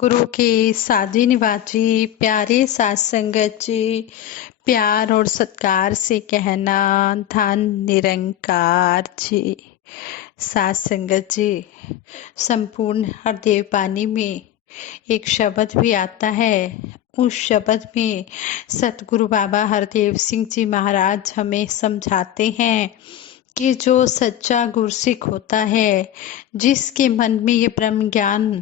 गुरु की साधी निवाजी प्यारे साथ संगत जी, प्यार और सत्कार से कहना धन निरंकार जी। साथ संगत जी, संपूर्ण हरदेव पानी में एक शब्द भी आता है। उस शब्द में सतगुरु बाबा हरदेव सिंह जी महाराज हमें समझाते हैं कि जो सच्चा गुरसिख होता है, जिसके मन में ये ब्रह्म ज्ञान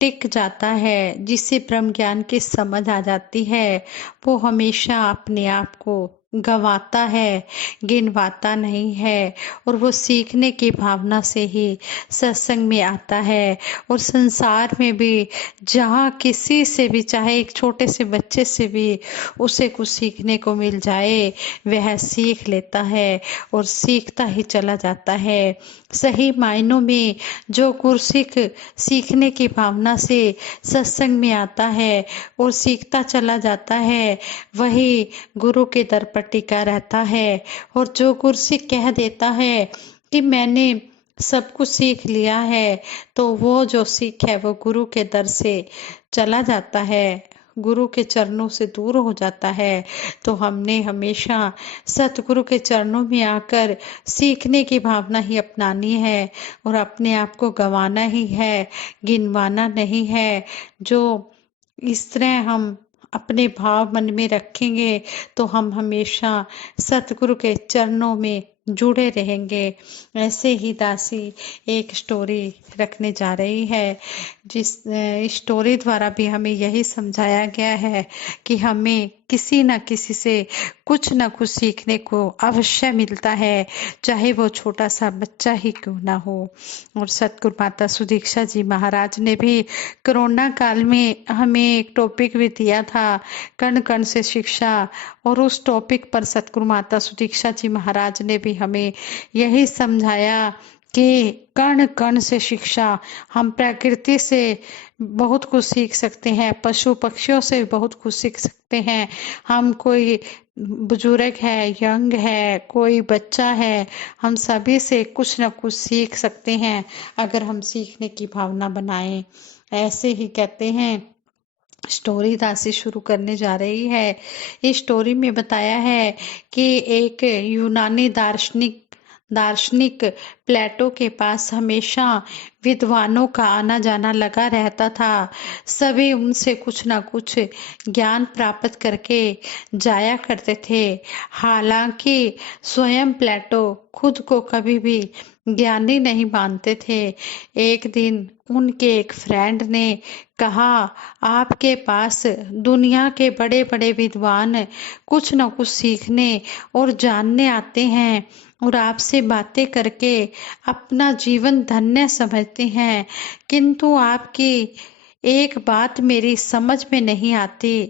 टिक जाता है, जिसे ब्रह्म ज्ञान की समझ आ जाती है, वो हमेशा अपने आप को गंवाता है, गिनवाता नहीं है। और वो सीखने की भावना से ही सत्संग में आता है। और संसार में भी जहाँ किसी से भी, चाहे एक छोटे से बच्चे से भी उसे कुछ सीखने को मिल जाए, वह सीख लेता है और सीखता ही चला जाता है। सही मायनों में जो गुरसिख सीखने की भावना से सत्संग में आता है और सीखता चला जाता है, वही गुरु के दर पर टिका रहता है। और जो गुरसिख कह देता है कि मैंने सब कुछ सीख लिया है, तो वो जो सीख है वो गुरु के दर से चला जाता है, गुरु के चरणों से दूर हो जाता है। तो हमने हमेशा सतगुरु के चरणों में आकर सीखने की भावना ही अपनानी है और अपने आप को गंवाना ही है, गिनवाना नहीं है। जो इस तरह हम अपने भाव मन में रखेंगे तो हम हमेशा सतगुरु के चरणों में जुड़े रहेंगे। ऐसे ही दासी एक स्टोरी रखने जा रही है, जिस स्टोरी द्वारा भी हमें यही समझाया गया है कि हमें किसी न किसी से कुछ न कुछ सीखने को अवश्य मिलता है, चाहे वो छोटा सा बच्चा ही क्यों ना हो। और सतगुरु माता सुदीक्षा जी महाराज ने भी कोरोना काल में हमें एक टॉपिक भी दिया था, कण कण से शिक्षा। और उस टॉपिक पर सतगुरु माता सुदीक्षा जी महाराज ने भी हमें यही समझाया कि कण कण से शिक्षा। हम प्रकृति से बहुत कुछ सीख सकते हैं, पशु पक्षियों से बहुत कुछ सीख सकते हैं। हम कोई बुजुर्ग है, यंग है, कोई बच्चा है, हम सभी से कुछ न कुछ सीख सकते हैं अगर हम सीखने की भावना बनाएं। ऐसे ही कहते हैं, स्टोरी दासी शुरू करने जा रही है। इस स्टोरी में बताया है कि एक यूनानी दार्शनिक प्लेटो के पास हमेशा विद्वानों का आना जाना लगा रहता था। सभी उनसे कुछ ना कुछ ज्ञान प्राप्त करके जाया करते थे। हालांकि स्वयं प्लेटो खुद को कभी भी ज्ञानी नहीं मानते थे। एक दिन उनके एक फ्रेंड ने कहा, आपके पास दुनिया के बड़े बड़े विद्वान कुछ न कुछ सीखने और जानने आते हैं और आपसे बातें करके अपना जीवन धन्य समझते हैं, किंतु आपकी एक बात मेरी समझ में नहीं आती।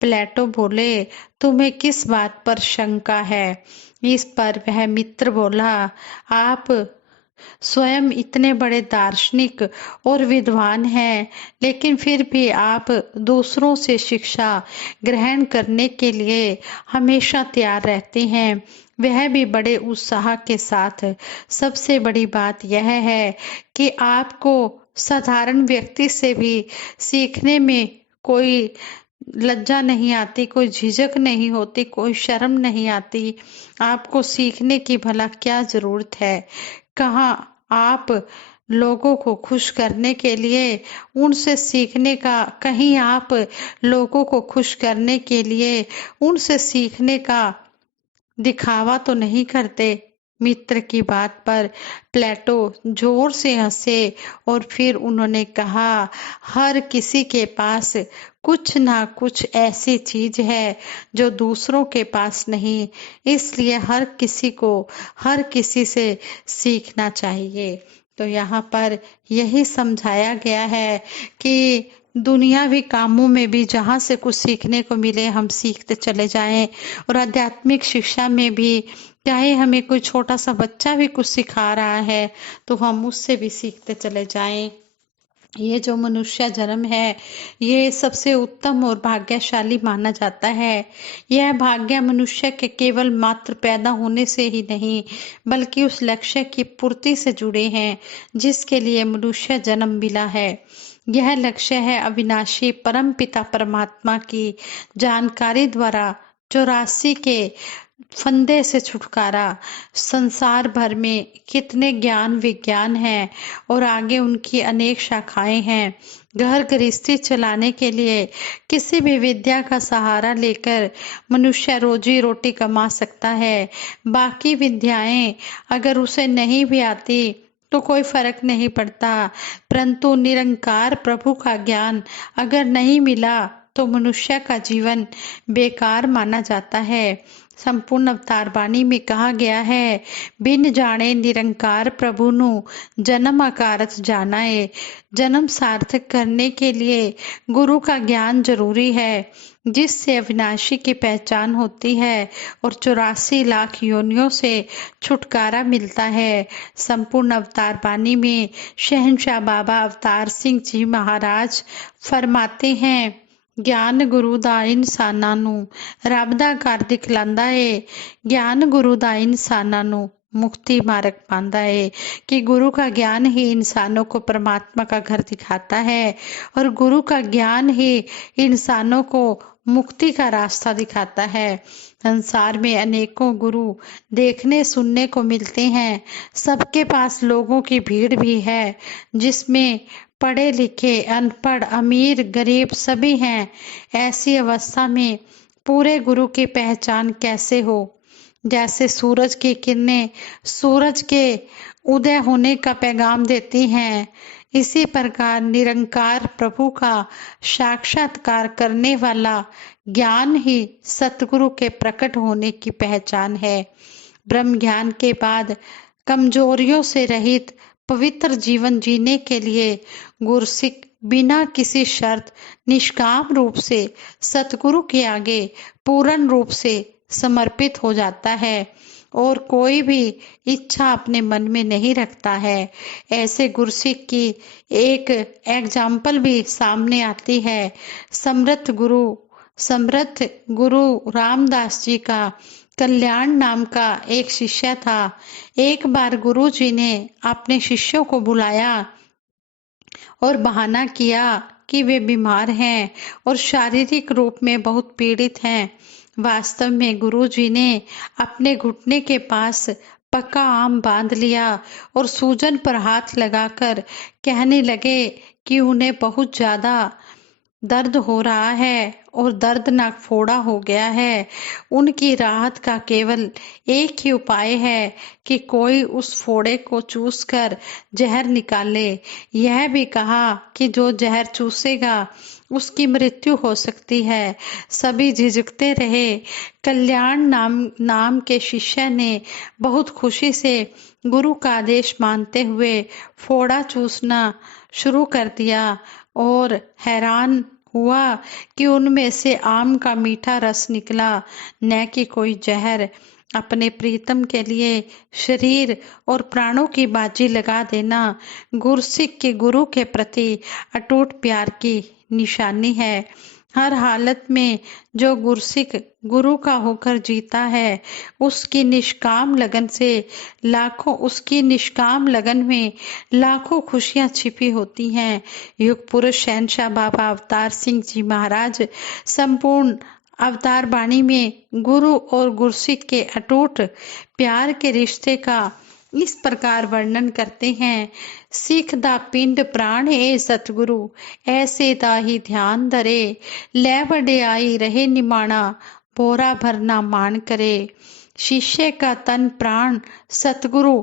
प्लेटो बोले, तुम्हें किस बात पर शंका है? इस पर वह मित्र बोला, आप स्वयं इतने बड़े दार्शनिक और विद्वान हैं, लेकिन फिर भी आप दूसरों से शिक्षा ग्रहण करने के लिए हमेशा तैयार रहते हैं, वह भी बड़े उत्साह के साथ। सबसे बड़ी बात यह है कि आपको साधारण व्यक्ति से भी सीखने में कोई लज्जा नहीं आती, कोई झिझक नहीं होती, कोई शर्म नहीं आती। आपको सीखने की भला क्या जरूरत है? कहाँ आप लोगों को खुश करने के लिए उनसे सीखने का, कहीं आप लोगों को खुश करने के लिए उनसे सीखने का दिखावा तो नहीं करते। मित्र की बात पर प्लेटो जोर से हंसे और फिर उन्होंने कहा, हर किसी के पास कुछ ना कुछ ऐसी चीज है जो दूसरों के पास नहीं, इसलिए हर किसी को हर किसी से सीखना चाहिए। तो यहाँ पर यही समझाया गया है कि दुनियावी कामों में भी जहाँ से कुछ सीखने को मिले हम सीखते चले जाएं, और आध्यात्मिक शिक्षा में भी चाहे हमें कोई छोटा सा बच्चा भी कुछ सिखा रहा है तो हम उससे भी सीखते चले जाएं। ये जो मनुष्य जन्म है, ये सबसे उत्तम और भाग्यशाली माना जाता है। यह भाग्य मनुष्य के केवल मात्र पैदा होने से ही नहीं, बल्कि उस लक्ष्य की पूर्ति से जुड़े हैं जिसके लिए मनुष्य जन्म मिला है। यह लक्ष्य है अविनाशी परम पिता परमात्मा की जानकारी द्वारा 84 के फंदे से छुटकारा। संसार भर में कितने ज्ञान विज्ञान हैं और आगे उनकी अनेक शाखाएं हैं। घर गृहस्थी चलाने के लिए किसी भी विद्या का सहारा लेकर मनुष्य रोजी रोटी कमा सकता है। बाकी विद्याएं अगर उसे नहीं भी आती तो कोई फर्क नहीं पड़ता, परंतु निरंकार प्रभु का ज्ञान अगर नहीं मिला तो मनुष्य का जीवन बेकार माना जाता है। संपूर्ण अवतार वाणी में कहा गया है, बिन जाने निरंकार प्रभु नु जन्म अकारथ जानाए। जन्म सार्थक करने के लिए गुरु का ज्ञान जरूरी है, जिससे अविनाशी की पहचान होती है और 84 लाख योनियों से छुटकारा मिलता है। संपूर्ण अवतार वाणी में शहंशाह बाबा अवतार सिंह जी महाराज फरमाते हैं, ਗਿਆਨ ਗੁਰੂ ਦਾ ਇਨਸਾਨਾਂ ਨੂੰ ਰੱਬ ਦਾ ਘਰ ਦਿਖਲਾਉਂਦਾ ਏ। ज्ञान गुरु दा इंसानों ਨੂੰ मुक्ति मार्ग पांदा है कि गुरु का ज्ञान ही इंसानों को परमात्मा का घर दिखाता है और गुरु का ज्ञान ही इंसानों को मुक्ति का रास्ता दिखाता है। संसार में अनेकों गुरु देखने सुनने को मिलते हैं। सबके पास लोगों की भीड़ भी है, जिसमें पढ़े लिखे अनपढ़ अमीर गरीब सभी हैं। ऐसी अवस्था में पूरे गुरु की पहचान कैसे हो? जैसे सूरज की किरणें सूरज के उदय होने का पैगाम देती हैं, इसी प्रकार निरंकार प्रभु का साक्षात्कार करने वाला ज्ञान ही सतगुरु के प्रकट होने की पहचान है। ब्रह्म ज्ञान के बाद कमजोरियों से रहित पवित्र जीवन जीने के लिए गुरसिक बिना किसी शर्त निष्काम रूप से सतगुरु के आगे पूर्ण रूप से समर्पित हो जाता है और कोई भी इच्छा अपने मन में नहीं रखता है। ऐसे गुरसिक की एक एग्जाम्पल भी सामने आती है। समर्थ गुरु रामदास जी का कल्याण नाम का एक शिष्य था। एक बार गुरु जी ने अपने शिष्यों को बुलाया और बहाना किया कि वे बीमार हैं और शारीरिक रूप में बहुत पीड़ित हैं। वास्तव में गुरु जी ने अपने घुटने के पास पक्का आम बांध लिया और सूजन पर हाथ लगाकर कहने लगे कि उन्हें बहुत ज्यादा दर्द हो रहा है और दर्दनाक फोड़ा हो गया है। उनकी राहत का केवल एक ही उपाय है कि कोई उस फोड़े को चूसकर जहर निकाले। यह भी कहा कि जो जहर चूसेगा उसकी मृत्यु हो सकती है। सभी झिझकते रहे। कल्याण नाम के शिष्य ने बहुत खुशी से गुरु का आदेश मानते हुए फोड़ा चूसना शुरू कर दिया और हैरान हुआ कि उनमें से आम का मीठा रस निकला, न कि कोई जहर। अपने प्रीतम के लिए शरीर और प्राणों की बाजी लगा देना गुरसिक के गुरु के प्रति अटूट प्यार की निशानी है। हर हालत में जो गुरसिक गुरु का होकर जीता है, उसकी निष्काम लगन में लाखों खुशियां छिपी होती हैं। युग पुरुष शहंशाह बाबा अवतार सिंह जी महाराज संपूर्ण अवतार वाणी में गुरु और गुरसिक के अटूट प्यार के रिश्ते का इस प्रकार वर्णन करते हैं। सिख दा पिंड प्राण ए सतगुरु, ऐसे दा ही ध्यान धरे। लै वड्याई रहे निमाणा, बोरा भरना मान करे। शिष्य का तन प्राण सतगुरु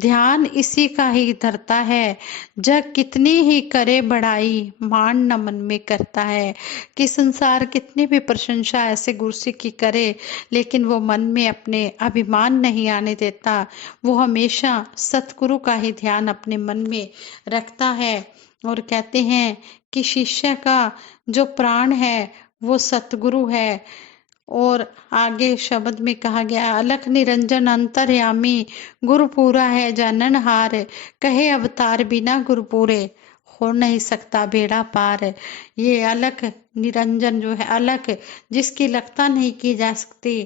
ध्यान इसी का ही धरता है। जग कितनी ही करे बढ़ाई, मान न मन में करता है। कि संसार कितनी भी प्रशंसा ऐसे गुरसिक की करे, लेकिन वो मन में अपने अभिमान नहीं आने देता। वो हमेशा सतगुरु का ही ध्यान अपने मन में रखता है। और कहते हैं कि शिष्य का जो प्राण है वो सतगुरु है। और आगे शब्द में कहा गया, अलख निरंजन अंतर्यामी, गुरु पूरा है जानन हार। कहे अवतार बिना गुरु पूरे, हो नहीं सकता बेड़ा पार। ये अलख निरंजन जो है, अलख जिसकी लगता नहीं की जा सकती,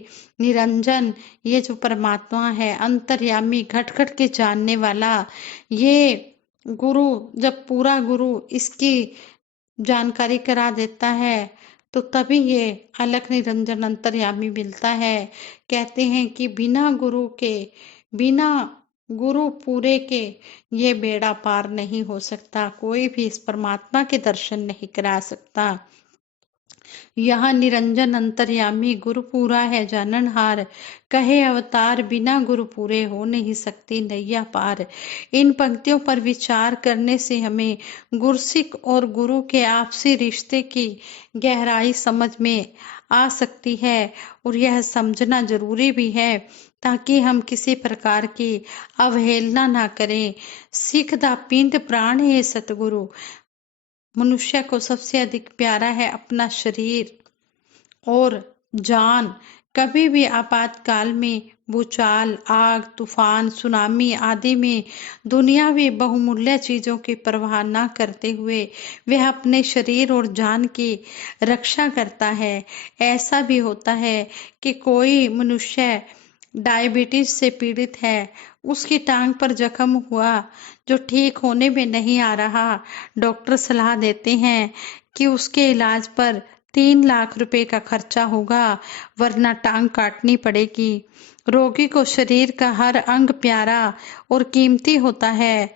निरंजन ये जो परमात्मा है, अंतर्यामी घट घट के जानने वाला, ये गुरु जब पूरा गुरु इसकी जानकारी करा देता है तो तभी ये अलख निरंजन अंतर्यामी मिलता है। कहते हैं कि बिना गुरु पूरे के ये बेड़ा पार नहीं हो सकता, कोई भी इस परमात्मा के दर्शन नहीं करा सकता। यह निरंजन अंतर्यामी गुरु पूरा है जाननहार, कहे अवतार बिना गुरु पूरे हो नहीं सकती नैया पार। इन पंक्तियों पर विचार करने से हमें गुरसिक और गुरु के आपसी रिश्ते की गहराई समझ में आ सकती है और यह समझना जरूरी भी है ताकि हम किसी प्रकार की अवहेलना ना करें। सिख दा पिंड प्राण है सतगुरु। मनुष्य को सबसे अधिक प्यारा है अपना शरीर और जान। कभी भी आपातकाल में भूचाल, आग, तूफान, सुनामी आदि में दुनियावी बहुमूल्य चीजों की परवाह न करते हुए वह अपने शरीर और जान की रक्षा करता है। ऐसा भी होता है कि कोई मनुष्य डायबिटीज से पीड़ित है, उसकी टांग पर जख्म हुआ जो ठीक होने में नहीं आ रहा। डॉक्टर सलाह देते हैं कि उसके इलाज पर 3 लाख रुपए का खर्चा होगा वरना टांग काटनी पड़ेगी। रोगी को शरीर का हर अंग प्यारा और कीमती होता है।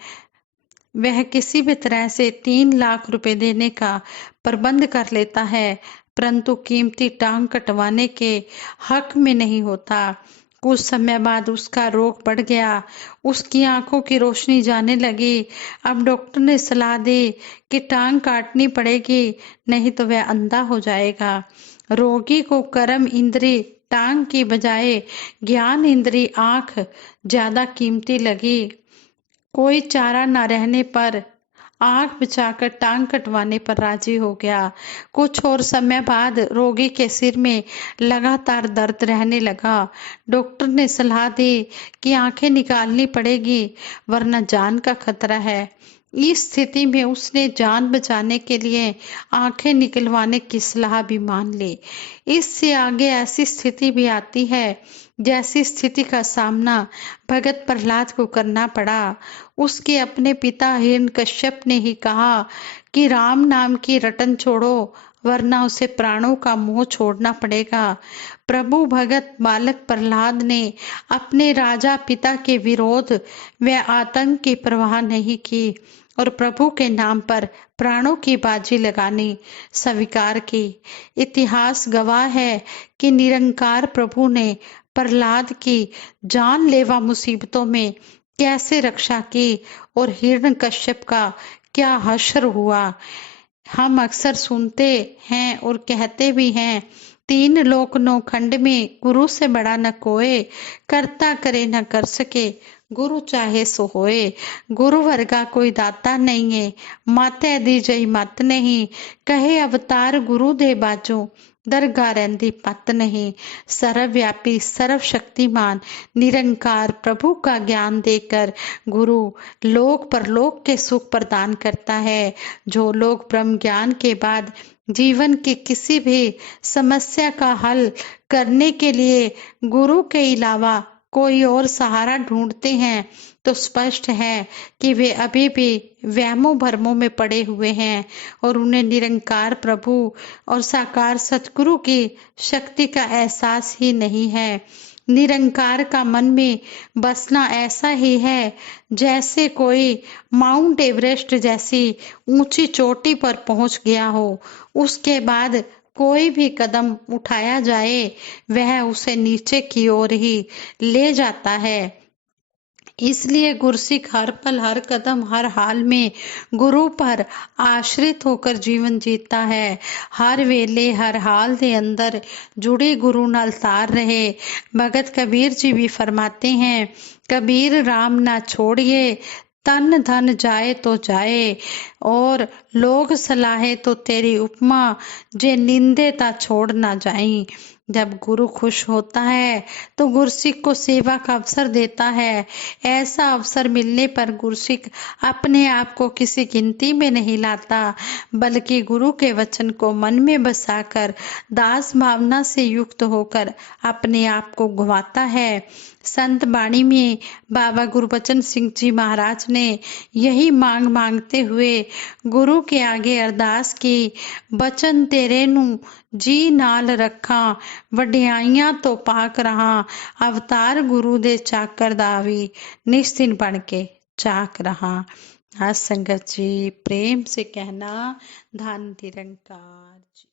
वह किसी भी तरह से 3 लाख रुपए देने का प्रबंध कर लेता है परंतु कीमती टांग कटवाने के हक में नहीं होता। कुछ समय बाद उसका रोग बढ़ गया, उसकी आंखों की रोशनी जाने लगी। अब डॉक्टर ने सलाह दी कि टांग काटनी पड़ेगी नहीं तो वह अंधा हो जाएगा। रोगी को कर्म इंद्री टांग की बजाय ज्ञान इंद्री आंख ज्यादा कीमती लगी। कोई चारा न रहने पर आंख बचाकर टांग कटवाने पर राजी हो गया। कुछ और समय बाद रोगी के सिर में लगातार दर्द रहने लगा। डॉक्टर ने सलाह दी कि आंखें निकालनी पड़ेगी वरना जान का खतरा है। इस स्थिति में उसने जान बचाने के लिए आंखें निकलवाने की सलाह भी मान ली। इससे आगे ऐसी स्थिति भी आती है जैसी स्थिति का सामना भगत प्रहलाद को करना पड़ा। उसके अपने पिता हिरण्यकश्यप ने ही कहा कि राम नाम की रटन छोड़ो वरना उसे प्राणों का मोह छोड़ना पड़ेगा। प्रभु भगत बालक प्रहलाद ने अपने राजा पिता के विरोध व आतंक की परवाह नहीं की और प्रभु के नाम पर प्राणों की बाजी लगानी स्वीकार की। इतिहास गवाह है कि निरंकार प्रभु ने प्रहलाद की जानलेवा मुसीबतों में कैसे रक्षा की और हिरण्यकश्यप का क्या हश्र हुआ। हम अक्सर सुनते हैं और कहते भी हैं 3 लोक 9 खंड में गुरु से बड़ा न कोय, करता करे न कर सके, गुरु चाहे सो होए। गुरु वर्गा कोई दाता नहीं है, माते दी जई मत नहीं, कहे अवतार गुरु दे बाजो, दरगाह रहंदी पत नहीं। सर्वव्यापी सर्वशक्तिमान निरंकार प्रभु का ज्ञान देकर गुरु लोक परलोक के सुख प्रदान करता है। जो लोग ब्रह्म ज्ञान के बाद जीवन की किसी भी समस्या का हल करने के लिए गुरु के अलावा कोई और सहारा ढूंढते हैं तो स्पष्ट है कि वे अभी भी वहमों भरमों में पड़े हुए हैं और उन्हें निरंकार प्रभु और साकार सतगुरु की शक्ति का एहसास ही नहीं है। निरंकार का मन में बसना ऐसा ही है जैसे कोई माउंट एवरेस्ट जैसी ऊंची चोटी पर पहुंच गया हो, उसके बाद कोई भी कदम उठाया जाए वह उसे नीचे की ओर ही ले जाता है। इसलिए गुरसिख हर पल हर कदम हर हाल में गुरु पर आश्रित होकर जीवन जीता है। हर वेले हर हाल के अंदर जुड़े गुरु नाल तार रहे। भगत कबीर जी भी फरमाते हैं, कबीर राम ना छोड़िए, तन धन जाए तो जाए, और लोग सलाहे तो तेरी उपमा, जे निंदे ता छोड़ ना जाई। जब गुरु खुश होता है तो गुरसिख को सेवा का अवसर देता है। ऐसा अवसर मिलने पर गुरसिख अपने आप को किसी गिनती में नहीं लाता बल्कि गुरु के वचन को मन में बसाकर दास भावना से युक्त होकर अपने आप को गंवाता है। संत बाणी में बाबा गुरबचन सिंह जी महाराज ने यही मांग मांगते हुए गुरु के आगे अरदास की, बचन तेरे नू जी नाल रखा, वड्याइयां तो पाक रहा, अवतार गुरु दे चाकर दा भी निश्चिन बन के चाक रहा। आज संगत जी प्रेम से कहना, धन निरंकार जी।